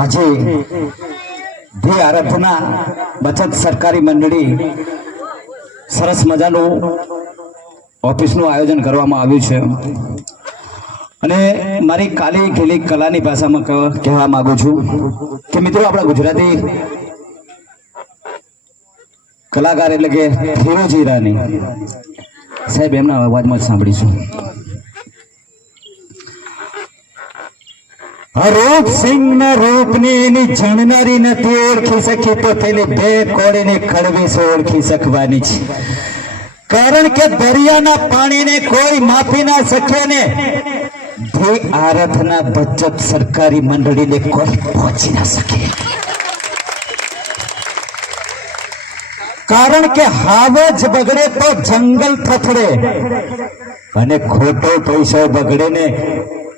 આજે ધ્યેય આરાધના બચત સરકારી મંડળી સરસ મજાનું ઓફિસનું આયોજન કરવામાં આવ્યું છે. અને મારી કાલી ખેલી કલાની ભાષામાં કહેવા માગું છું કે મિત્રો આપણા ગુજરાતી કલાકાર એટલે કે ફિરોજ ઈરાની સાહેબ, એમના અવાજમાં જ સાંભળીશું. રૂપ સિંહ ના રૂપની એની જણનારી નથી ઓળખી શકી તો તેને બે કોળીની ખડવીસ ઓળખી શકવાની છે. કારણ કે દરિયાના પાણીને કોઈ માફી ના શકે ને ધ્યેય આરાધના બચત સરકારી મંડળીને કોઈ પહોંચી ના શકે. કારણ કે હાવ જ બગડે તો જંગલ થથડે. અને ખોટો પૈસો બગડે ને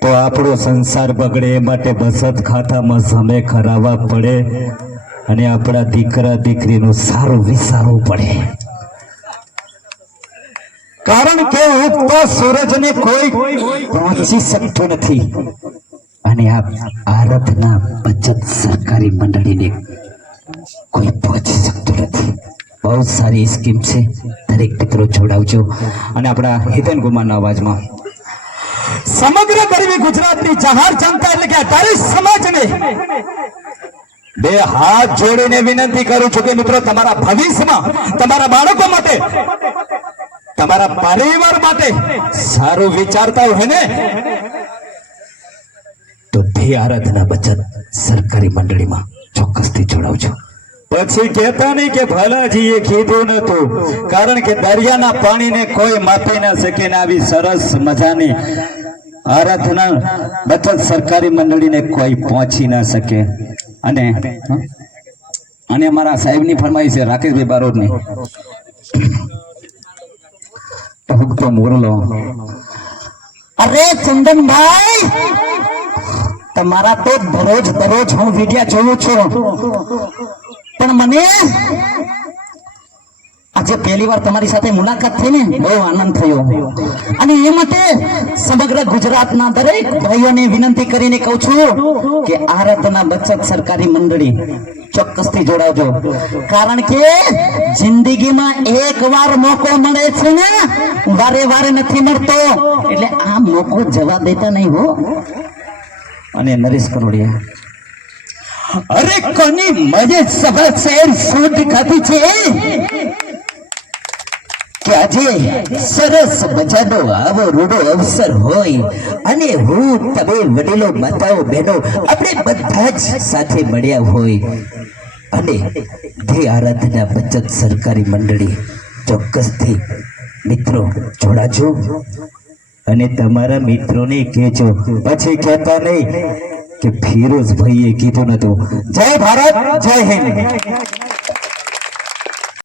તો આપણો સંસાર બગડે એ માટે બચત ખાતામાં સમય ખરાવવા પડે અને આપણા દીકરા દીકરીનું સારું વિચારવું પડે. કારણ કે ઉગતો સૂરજને કોઈ પહોંચી શકતો નથી અને આ ભારતના બચત સરકારી મંડળીને કોઈ પહોંચી શકતું નથી. બહુ સારી સ્કીમ છે. દરેક મિત્રો જોડાવજો. અને આપણા હિતન કુમારના અવાજમાં સમગ્ર ગરવી ગુજરાતની જહાર જનતા એટલે કે અઢારે સમાજને બે હાથ જોડીને વિનંતી કરું છું કે મિત્રો, તમારા ભવિષ્યમાં, તમારા બાળકો માટે, તમારા પરિવાર માટે સારું વિચારતા હોય ને, તો બે આરાધના બચત સરકારી મંડળીમાં ચોક્કસથી જોડાવજો. પછી કહેતા નહીં કે ભલાજીએ કીધું નતું કારણ કે દરિયાના પાણીને કોઈ માપી ના શકે ને આવી સરસ મજાની આરાધના બચત સરકારી મંડળીને કોઈ પહોંચી ના શકે. અને અને અમારા સાહેબની ફરમાઈ છે, રાકેશભાઈ બારોટની. ભક્તો મોરલો. અરે ચંદનભાઈ, તમારા તો દરરોજ દરરોજ હું વિડિયા જોઉં છું. પણ મને આજે પહેલી વાર તમારી સાથે મુલાકાત થઈ ને બહુ આનંદ થયો. અને એ માટે સમગ્ર ગુજરાતના દરેક ભાઈઓને વિનંતી કરીને કહું છું કે આરતના બચત સરકારી મંડળી ચોક્કસથી જોડાવજો. કારણ કે જિંદગીમાં એક વાર મોકો મળે છે ને, વારે વારે નથી મળતો. એટલે આ મોકો જવા દેતા નહીં હો. અને નરેશ કરોડિયા. અરે કોની મજે સભા શહેર શોધ ખાતી છે? કે આજે સરસ મજાનો આવો રૂડો અવસર હોય અને હું તમે વડીલો, માતાઓ, બહેનો આપણે બધા જ સાથે મળ્યા હોય. અને ધ્યેય આરાધના બચત સરકારી મંડળી ચોક્કસથી મિત્રો જોડાજો અને તમારા મિત્રોને કહેજો. પછી કહેતા નહીં કે ફિરોઝ ભાઈએ કીધું નતું. જય ભારત, જય હિન્દ.